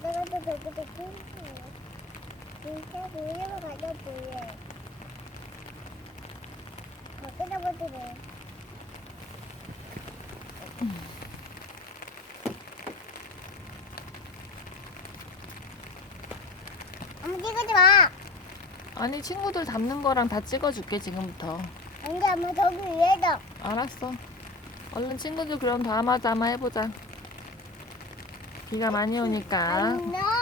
가져가도 되게 되게 진짜 이름을 가져줄래. 밖에다 버리래. 엄마 찍지 마. 아니 친구들 잡는 거랑 다 찍어줄게 지금부터. 근데 엄마 저기 위에다. 알았어. 얼른 친구들 그럼 다마 다마 해보자. 비가 많이 오니까. 안녕.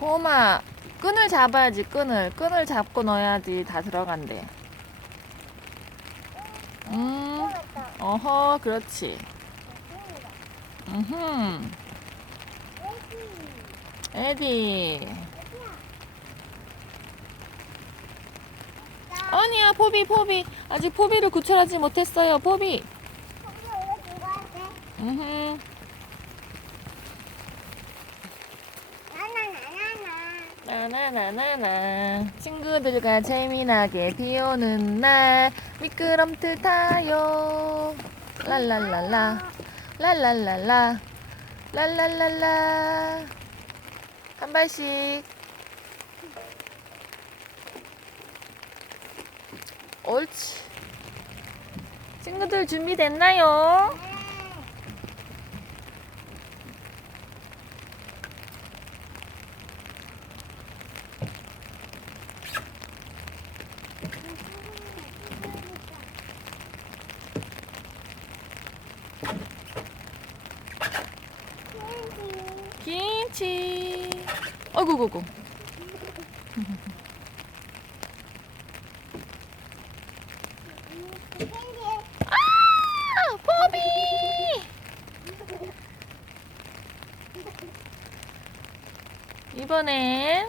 호마 끈을 잡아야지 끈을 끈을 잡고 넣어야지 다 들어간대. 음. 어허, 그렇지. 음, 여기. 에디. 아니야, 포비, 포비. 아직 포비를 구출하지 못했어요, 포비. 음, 나 나나나나. 나나나나나. 친구들과 재미나게 비 오는 날 미끄럼틀 타요. 랄랄랄라. 랄랄랄라. 랄랄랄라. 한 발씩. 옳지. 친구들 준비됐나요? 김치. 어구구구. 아! 포비! 이번엔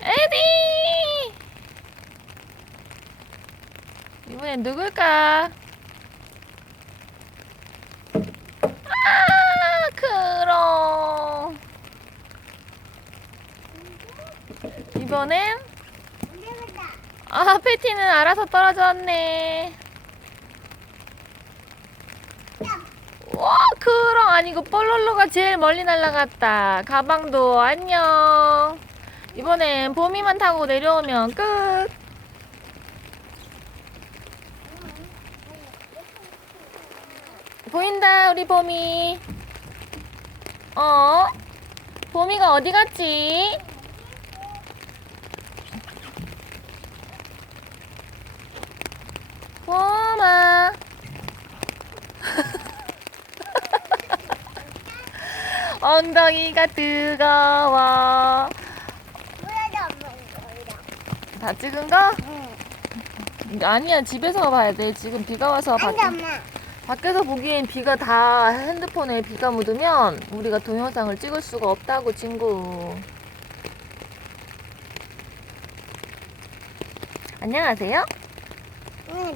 에디! 이번엔 누굴까? 아, 그럼. 이번엔 아, 패티는 알아서 떨어졌네. 와, 그럼 아니고 볼롤로가 제일 멀리 날아갔다. 가방도 안녕. 이번엔 봄이만 타고 내려오면 끝. 보인다, 우리 봄이. 어? 봄이가 어디 갔지? 봄아. 엉덩이가 뜨거워. 다 찍은 거? 아니야, 집에서 봐야 돼. 지금 비가 와서 밖, 안돼 엄마. 밖에서 보기엔 비가 다 핸드폰에 비가 묻으면 우리가 동영상을 찍을 수가 없다고, 친구. 안녕하세요. 우리,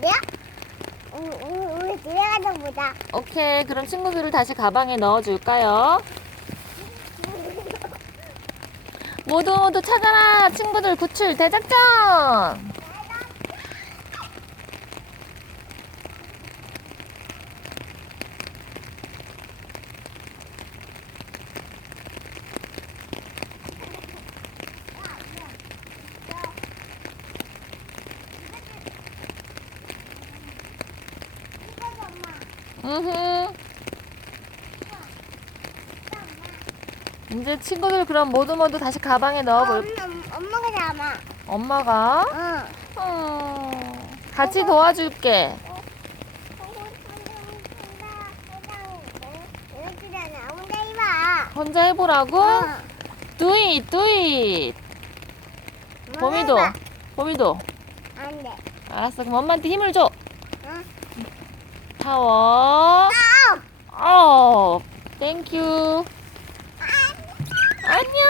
우리 집에 가서 보자. 오케이, 그럼 친구들을 다시 가방에 넣어줄까요? 모두 모두 찾아라! 친구들 구출 대작전! 으 이제 친구들 그럼 모두 모두 다시 가방에 넣어볼. 엄마, 엄마가 잡아. 엄마가 응. 음, 같이 도와줄게. 혼자 해보라고? 어. Do it, do it. 먹어봐. 봄이도. 안 돼. 알았어, 그럼 엄마한테 힘을 줘. 응? 파워. 어, 땡큐. Аня!